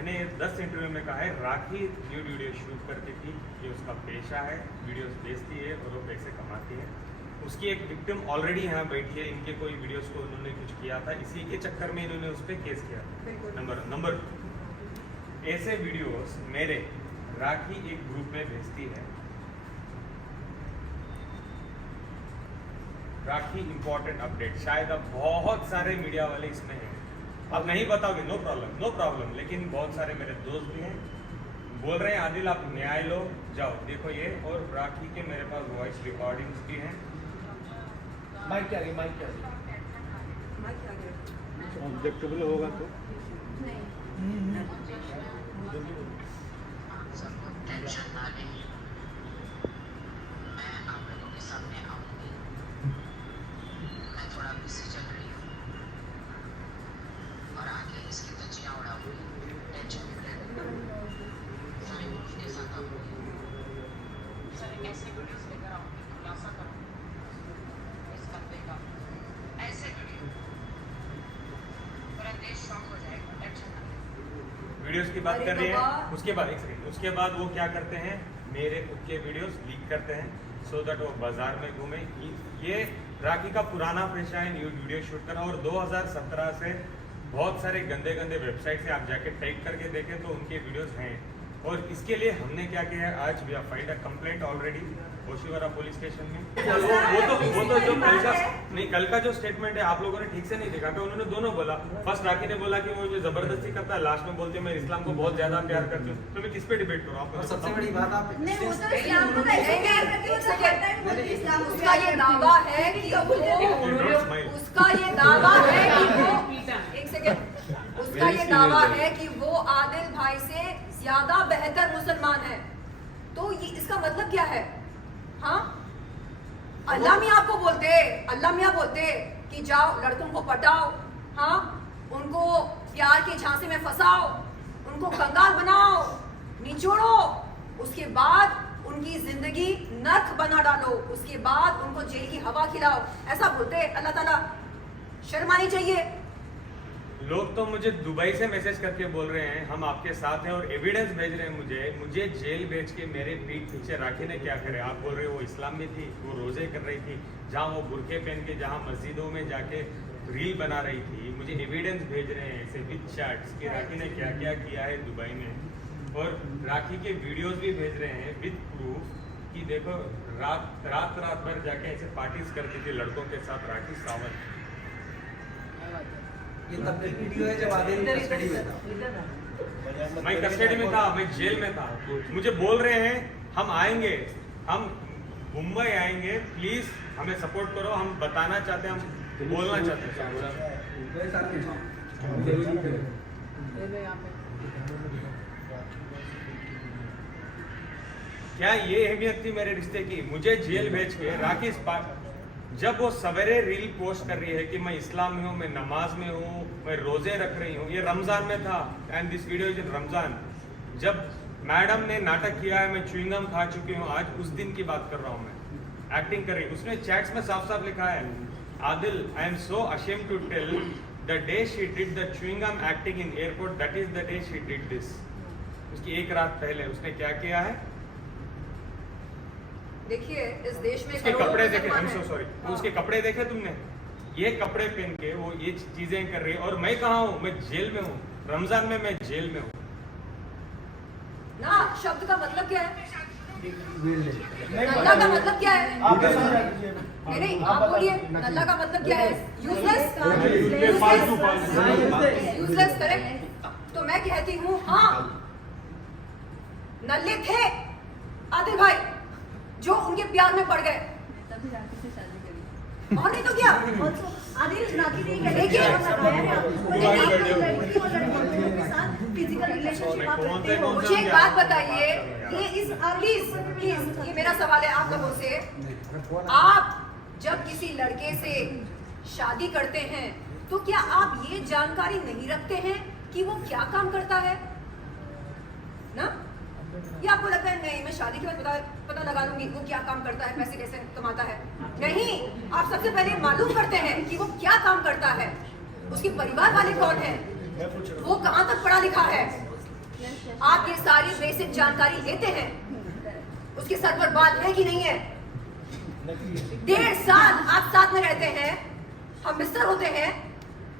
मैंने 10 इंटरव्यू में कहा है राखी न्यूड वीडियो शूट करती थी, ये उसका पेशा है, वीडियोस बेचती है और वो पैसे कमाती है। उसकी एक विक्टिम ऑलरेडी यहाँ बैठी है, इनके कोई वीडियोस को उन्होंने कुछ किया था, इसी के चक्कर में इन्होंने उस पर केस किया। नंबर 2, ऐसे वीडियोस मेरे राखी एक ग्रुप में भेजती है। राखी इंपॉर्टेंट अपडेट, शायद अब बहुत सारे मीडिया वाले इसमें हैं, अब नहीं बताओगे नो प्रॉब्लम, लेकिन बहुत सारे मेरे दोस्त भी हैं, बोल रहे हैं आदिल आप न्याय लो, जाओ देखो ये। और राखी के मेरे पास वॉइस रिकॉर्डिंग्स भी हैं। माइक क्या ऑब्जेक्टेबल होगा तो टेंशन ना लीजिए, मैं आप लोगों के सामने आऊंगी। मैं थोड़ा बिजी चल रही हूँ और आगे इसकी धज्जियाँ उड़ाऊंगी। टेंशन नहीं लेना, सारे ग्रुप के साथ आऊंगी। सर ऐसे वीडियोस लेकर आऊंगी, खुलासा करूंगी इस बंदे का, ऐसे वीडियो पूरा देश शॉक हो जाएगा। टेंशन ना लेना। वीडियोस की बात कर रही है, उसके बाद एक सेकंड, उसके बाद वो क्या करते हैं, मेरे खुद के वीडियोस लीक करते हैं सो दैट वो बाजार में घूमे। ये राखी का पुराना पेशा है न्यूड वीडियो शूट करना, और 2017 से बहुत सारे गंदे वेबसाइट से आप जाके टाइप करके देखें तो उनके वीडियोस हैं। और इसके लिए हमने क्या किया है, आज we have filed a complaint already Oshiwara police station में। वो तो जो कल का जो स्टेटमेंट है आप लोगों ने ठीक से नहीं देखा था। उन्होंने दोनों बोला, फर्स्ट राखी ने बोला कि वो जो जबरदस्ती करता है, लास्ट में बोलती है मैं इस्लाम को बहुत ज्यादा प्यार करती हूँ। तो मैं किस पे डिबेट करूँ? आपको सबसे बड़ी बात आप उसका ये दावा है कि उसका ये दावा है कि वो आदिल भाई से ज्यादा बेहतर मुसलमान है। तो ये इसका मतलब क्या है? हाँ, अल्लाह मियाँ बोलते कि जाओ लड़कों को पटाओ, हाँ, उनको प्यार के झांसे में फंसाओ, उनको कंगाल बनाओ, निचोड़ो, उसके बाद उनकी जिंदगी नर्क बना डालो, उसके बाद उनको जेल की हवा खिलाओ, ऐसा बोलते अल्लाह ताला। शर्म आनी चाहिए। लोग तो मुझे दुबई से मैसेज करके बोल रहे हैं हम आपके साथ हैं, और एविडेंस भेज रहे हैं मुझे जेल भेज के मेरे पीठ पीछे राखी ने क्या करे। आप बोल रहे हो वो इस्लाम में थी, वो रोजे कर रही थी, जहाँ वो बुरके पहन के जहाँ मस्जिदों में जाके रील बना रही थी, मुझे एविडेंस भेज रहे हैं ऐसे विद चैट्स कि राखी ने क्या क्या किया है दुबई में। और राखी के वीडियोस भी भेज रहे हैं विद प्रूफ कि देखो रात भर जाके ऐसे पार्टीज करती थी लड़कों के साथ राखी सावंत। ये तब की वीडियो है जब आदिल कस्टडी में था। मैं कस्टडी में था, मैं जेल में था। मुझे बोल रहे हैं हम आएंगे, हम मुंबई आएंगे, प्लीज हमें सपोर्ट करो, हम बताना चाहते हैं, हम बोलना चाहते हैं। क्या ये अहमियत थी मेरे रिश्ते की? मुझे जेल भेज के राखी जब वो सवेरे रील पोस्ट कर रही है कि मैं इस्लाम में हूँ, मैं नमाज में हूँ, मैं रोजे रख रही हूँ, ये रमजान में था, and this video is in Ramzan. जब मैडम ने नाटक किया है, मैं च्युइंगम खा चुकी हूँ, आज उस दिन की बात कर रहा हूँ, मैं एक्टिंग कर रही हूँ। उसने चैट्स में साफ साफ लिखा है, Adil I am so ashamed to tell the day she did the chewing gum acting in airport, that is the day she did this. उसकी एक रात पहले उसने क्या किया है, देखिए इस देश में उसके कपड़े देखे, आई एम सो सॉरी, उसके कपड़े देखे तुमने? ये कपड़े पहन के वो ये चीजें कर रही है, और मैं कहाँ हूँ? मैं जेल में हूँ, रमजान में मैं जेल में हूँ ना। शब्द का मतलब क्या है? नल्ला का मतलब क्या है? नहीं, आप बोलिए नल्ला का मतलब क्या है? Useless, correct. तो मैं कहती हूँ हाँ, नल्ले थे आदिल भाई जो उनके प्यार में पड़ गए, और नहीं तो क्या? आदिल राखी नहीं मुझे एक बात बताइए, ये इस प्लीज ये मेरा सवाल है आप लोगों से, आप जब किसी लड़के से शादी करते हैं तो क्या आप ये जानकारी नहीं रखते हैं कि वो क्या काम करता है ना? ये आपको लगता है नहीं मैं शादी के बाद पता लगा लूंगी वो क्या काम करता है, पैसे कैसे कमाता है? नहीं, आप सबसे पहले मालूम करते हैं कि वो क्या काम करता है, उसके परिवार वाले कौन है, वो कहाँ तक पढ़ा लिखा है, आप ये सारी बेसिक जानकारी लेते हैं? उसके सर पर बाल है कि नहीं है? 1.5 साल आप साथ में रहते हैं, हम मिस्टर होते हैं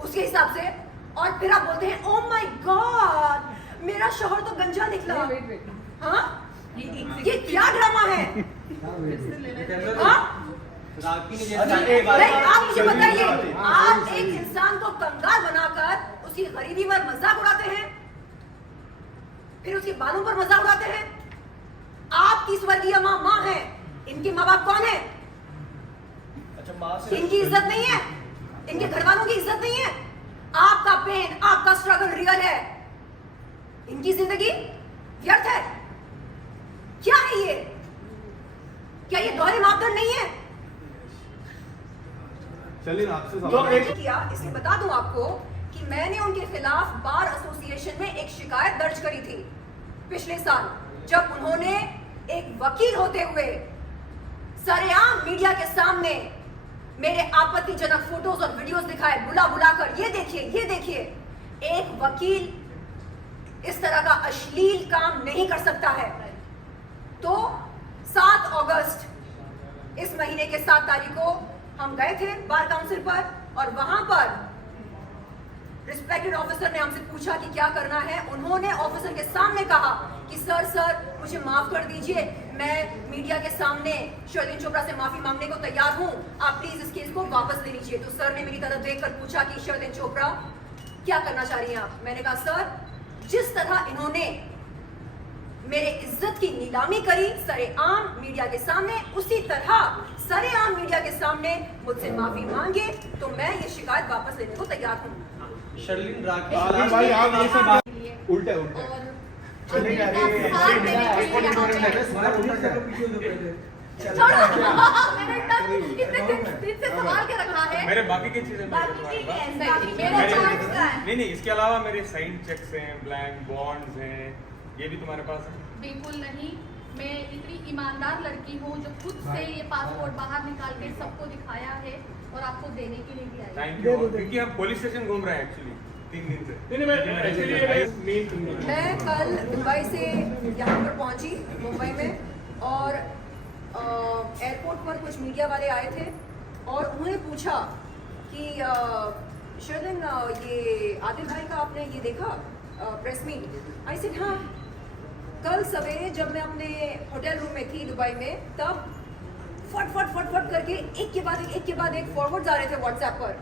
उसके हिसाब से, और फिर आप बोलते हैं ओ माय गॉड मेरा शौहर तो गंजा निकला। हाँ, ये क्या ड्रामा है? हाँ? नहीं, आप मुझे बताइए, आप एक इंसान को कंगाल बनाकर उसकी गरीबी पर मजाक उड़ाते हैं, फिर उसके बालों पर मजाक उड़ाते हैं। आपकी स्वर्गीय माँ है, इनके माँ बाप कौन है? अच्छा, माँ से इनकी इज्जत नहीं है, इनके घर वालों की इज्जत नहीं है। आपका पेन, आपका स्ट्रगल रियल है, इनकी जिंदगी व्यर्थ है। क्या है ये? क्या ये दोहरे मापदंड नहीं है? चलिए आपसे तो मैंने किया, इसलिए बता दूं आपको कि मैंने उनके खिलाफ बार एसोसिएशन में एक शिकायत दर्ज करी थी पिछले साल, जब उन्होंने एक वकील होते हुए सरेआम मीडिया के सामने मेरे आपत्तिजनक फोटोज और वीडियोस दिखाए, बुला बुलाकर ये देखिए। एक वकील इस तरह का अश्लील काम नहीं कर सकता है। तो 7 अगस्त इस महीने के 7 तारीख को हम गए थे बार काउंसिल पर, और वहां पर रिस्पेक्टेड ऑफिसर ने हमसे पूछा कि क्या करना है। उन्होंने ऑफिसर के सामने कहा कि सर मुझे माफ कर दीजिए, मैं मीडिया के सामने शर्लिन चोपड़ा से माफी मांगने को तैयार हूं, आप प्लीज इस केस को वापस ले लीजिए। तो सर ने मेरी तरफ देखकर पूछा कि शर्लिन चोपड़ा क्या करना चाह रही हैं आप? मैंने कहा सर, जिस तरह इन्होंने मेरे इज्जत की नीलामी करी सरेआम मीडिया के सामने, उसी तरह सरेआम मीडिया के सामने मुझसे माफी मांगे तो मैं ये शिकायत वापस लेने को तैयार हूं। शर्लिन आदिल भाई, आप ये सब उल्टे चलेगा। मैंने इतने दिन से संभाल के रखा है। मेरे बाकी की चीजें नहीं, इसके अलावा मेरे साइन चेक्स हैं, ब्लैंक बॉन्ड्स हैं, ये भी तुम्हारे पास है? बिल्कुल नहीं, मैं इतनी ईमानदार लड़की हूँ जो खुद से ये पासपोर्ट बाहर निकाल के सबको दिखाया है और आपको देने के लिए भी आई। थैंक यू, क्योंकि हम पुलिस स्टेशन घूम रहे हैं एक्चुअली 3 दिन से। मैं कल दुबई से यहाँ पर पहुँची मुंबई में, और एयरपोर्ट पर कुछ मीडिया वाले आए थे और उन्होंने पूछा कि शर्लिन, ये आदिल भाई का आपने ये देखा प्रेस मीट? आई सेड हाँ। कल सवेरे जब मैं अपने होटल रूम में थी दुबई में, तब फट करके एक के बाद एक फॉरवर्ड आ रहे थे व्हाट्सएप पर,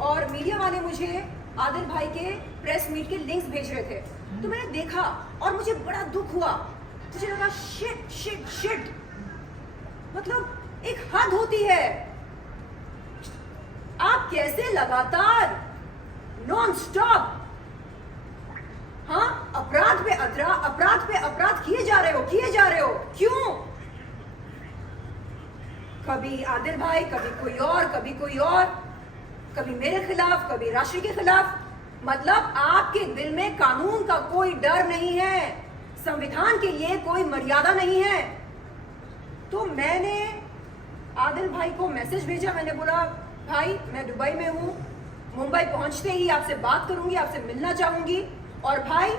और मीडिया वाले मुझे आदिल भाई के प्रेस मीट के लिंक्स भेज रहे थे। तो मैंने देखा और मुझे बड़ा दुख हुआ, मुझे लगा शिट, मतलब एक हद होती है। आप कैसे लगातार नॉन स्टॉप अपराध पे अपराध किए जा रहे हो, क्यों? कभी आदिल भाई, कभी कोई और, कभी मेरे खिलाफ, कभी राशि के खिलाफ। मतलब आपके दिल में कानून का कोई डर नहीं है, संविधान के लिए कोई मर्यादा नहीं है। तो मैंने आदिल भाई को मैसेज भेजा, मैंने बोला भाई मैं दुबई में हूँ, मुंबई पहुंचते ही आपसे बात करूंगी, आपसे मिलना चाहूंगी, और भाई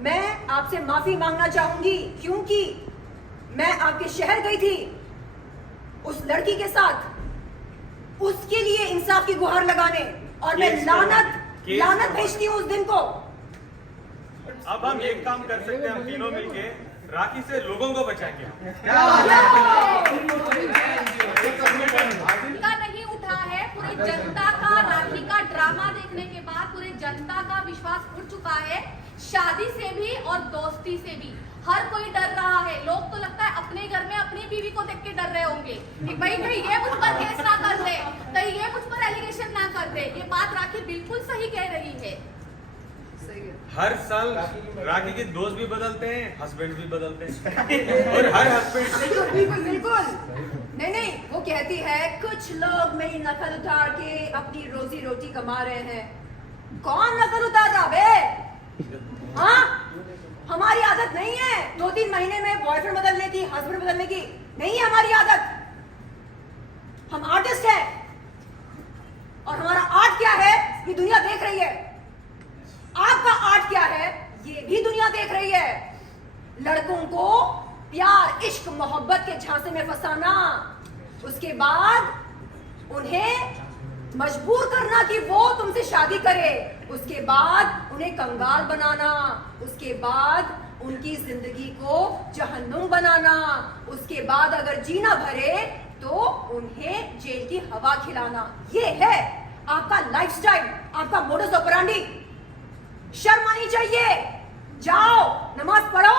मैं आपसे माफी मांगना चाहूंगी क्योंकि मैं आपके शहर गई थी उस लड़की के साथ, उसके लिए इंसाफ की गुहार लगाने, और मैं लानत भेजती हूँ उस दिन को। अब हम एक काम कर सकते हैं, हम तीनों मिलके राखी से लोगों को बचाएंगे। उनका नहीं उठा है, पूरी जनता का राखी का ड्रामा देखने के बाद पूरी जनता का विश्वास उठ चुका है। शादी से भी और दोस्ती से भी हर कोई डर रहा है। लोग तो लगता है अपने घर में अपनी बीवी को देख के डर रहे होंगे कि भाई कहीं ये मुझ पर केस ना कर दे, कहीं ये मुझ पर एलिगेशन ना कर दे। ये बात राखी बिल्कुल सही कह रही है। हर साल राखी के दोस्त भी बदलते हैं, हस्बैंड भी बदलते हैं, और हर हस्बैंड बिल्कुल नहीं, वो कहती है कुछ लोग मेरी नकल उतार के अपनी रोजी रोटी कमा रहे हैं। कौन नकल उतार रहा बे? हाँ, हमारी आदत नहीं है 2-3 महीने में बॉयफ्रेंड बदलने की, हस्बैंड बदलने की, नहीं है हमारी आदत। हम आर्टिस्ट हैं और हमारा आर्ट क्या है ये दुनिया देख रही है। आपका आर्ट क्या है ये भी दुनिया देख रही है? लड़कों को प्यार, इश्क, मोहब्बत के झांसे में फंसाना, उसके बाद उन्हें मजबूर करना कि वो तुमसे शादी करे, उसके बाद उन्हें कंगाल बनाना, उसके बाद उनकी जिंदगी को जहन्नुम बनाना, उसके बाद अगर जीना भरे तो उन्हें जेल की हवा खिलाना। ये है आपका लाइफस्टाइल, आपका मोडस ऑपरेंडी। शर्म आनी चाहिए। जाओ नमाज पढ़ो,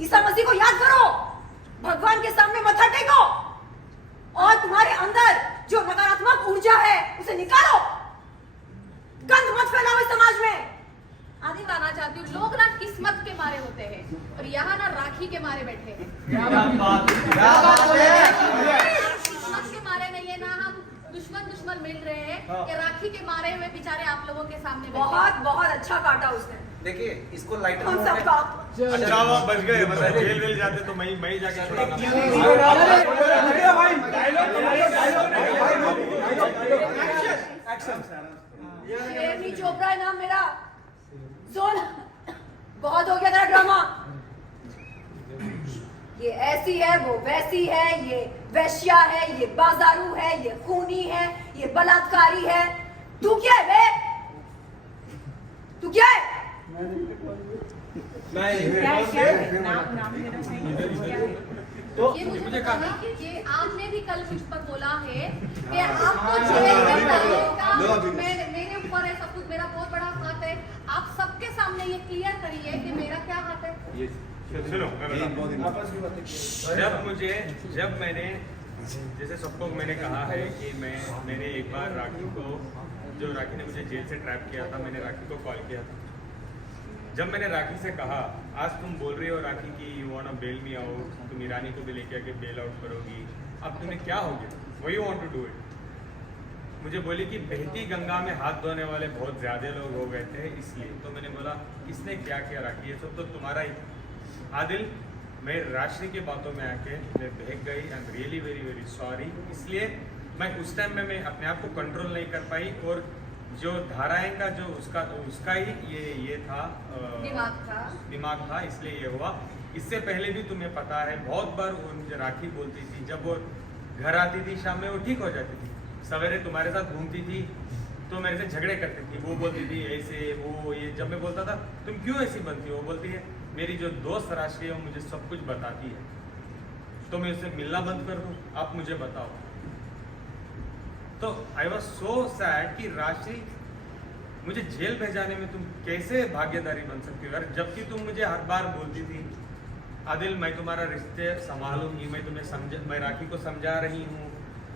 ईसा मसीह को याद करो, भगवान के सामने मत्था टेको और तुम्हारे अंदर जो नकारात्मक ऊर्जा है उसे निकालो। गंद मत फैलाओ इस समाज में। आगे बताना चाहती हूँ, लोग ना किस्मत के मारे होते हैं और यहाँ ना राखी के मारे बैठे हैं। किस्मत के मारे नहीं है ना, हम दुश्मन मिल रहे हैं कि राखी के मारे हुए बेचारे आप लोगों के सामने बैठे हैं। बहुत बहुत अच्छा काटा उसने। देखिए इसको लाइटर हम सबका अच्छा वो बच गए, मतलब जेल वेल जाते तो मैं जाके छुड़ाना। शेरनी चोपड़ा है नाम मेरा। सुन, बहुत हो गया तेरा ड्रामा। ये ऐसी है, वो वैसी है, ये वैश्या है, ये बाजारू है, ये खूनी है, ये बलात्कारी है। तू क्या है बे? तू क्या है? ये मुझे कहा कि ये आपने भी कल मुझ पर बोला है कि आपको जेल में डालने का मेरे ऊपर है सब कुछ, मेरा बहुत बड़ा हाथ है। आप सबके सामने ये क्लियर करिए कि मेरा क्या हाथ है। सुनो, जब मैंने जैसे सबको मैंने कहा है कि मैंने एक बार राखी को, जो राखी ने मुझे जेल से ट्रैप किया था, मैंने राखी को कॉल किया था। जब मैंने राखी से कहा, आज तुम बोल रही हो राखी की you want to bail me out, तुम ईरानी को भी लेके आके बेल आउट करोगी, अब तुम्हें क्या हो गया, why you want to do it. मुझे बोली कि बहती गंगा में हाथ धोने वाले बहुत ज्यादा लोग हो गए थे इसलिए। तो मैंने बोला किसने क्या किया राखी, ये सब तो तुम्हारा ही। आदिल, मैं राशि की बातों में आके मैं बहक गई। I am really very very sorry. इसलिए मैं उस टाइम में मैं अपने आप को कंट्रोल नहीं कर पाई और जो धाराएं का जो उसका ही ये था, दिमाग था, इसलिए ये हुआ। इससे पहले भी तुम्हें पता है बहुत बार वो मुझे राखी बोलती थी, जब वो घर आती थी शाम में वो ठीक हो जाती थी, सवेरे तुम्हारे साथ घूमती थी तो मेरे से झगड़े करती थी। वो बोलती थी ऐसे वो ये, जब मैं बोलता था तुम क्यों ऐसी बनती हो, वो बोलती है मेरी जो दोस्त राशि है वो मुझे सब कुछ बताती है, तो मैं उससे मिलना बंद कर दूं, आप मुझे बताओ। तो आई वॉज सो सैड कि राशि मुझे जेल भेजाने में तुम कैसे भागीदारी बन सकती हो यार, जबकि तुम मुझे हर बार बोलती थी आदिल मैं तुम्हारा रिश्ते संभालूंगी, मैं राखी को समझा रही हूँ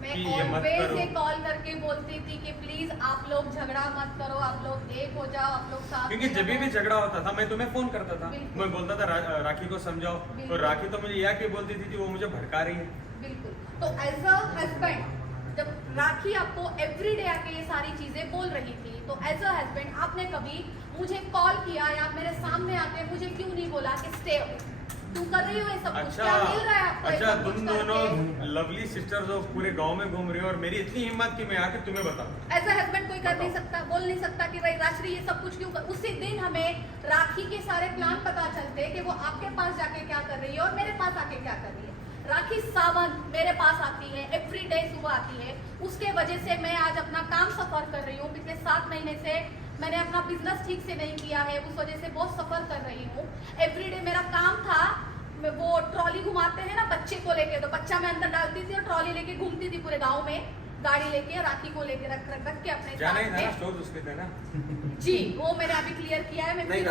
कि ये मत करो। मैं कॉल करके बोलती थी कि प्लीज आप लोग झगड़ा मत करो, आप लोग एक हो जाओ, आप लोग साथ। क्योंकि जब भी झगड़ा होता था मैं तुम्हें फोन करता था, मैं बोलता था राखी को समझाओ, तो राखी तो मुझे यह बोलती थी वो मुझे भड़का रही है। बिल्कुल। तो एज अ हस्बैंड जब राखी आपको एवरीडे आके ये सारी चीजें बोल रही थी, तो एज अ हस्बैंड आपने कभी मुझे कॉल किया या मेरे सामने आके मुझे क्यों नहीं बोला कि स्टे तू कर रही हो ये सब कुछ, क्या मिल रहा है आपको? अच्छा तुम दोनों लवली सिस्टर्स हो, पूरे गांव में घूम रही हो और मेरी इतनी हिम्मत कि मैं आके तुम्हें बताऊं। एज अ हस्बैंड कोई कर नहीं सकता, बोल नहीं सकता कि भाई राशि ये सब कुछ क्यों कर। उसी दिन हमें राखी के सारे प्लान पता चलते कि वो आपके पास जाके क्या कर रही है और मेरे पास आके क्या कर रही है। राखी सावन मेरे पास आती है, एवरी डे सुबह आती है, उसके वजह से मैं आज अपना काम सफर कर रही हूँ। पिछले 7 महीने से मैंने अपना बिजनेस ठीक से नहीं किया है, उस वजह से बहुत सफर कर रही हूँ। एवरीडे मेरा काम था, मैं वो ट्रॉली घुमाते हैं ना बच्चे को लेके, तो बच्चा मैं अंदर डालती थी और ट्रॉली लेके घूमती थी पूरे गांव में, गाड़ी लेके राखी को लेके रख के अपने साथ में। उसके थे ना जी वो मैंने अभी क्लियर किया है। मैं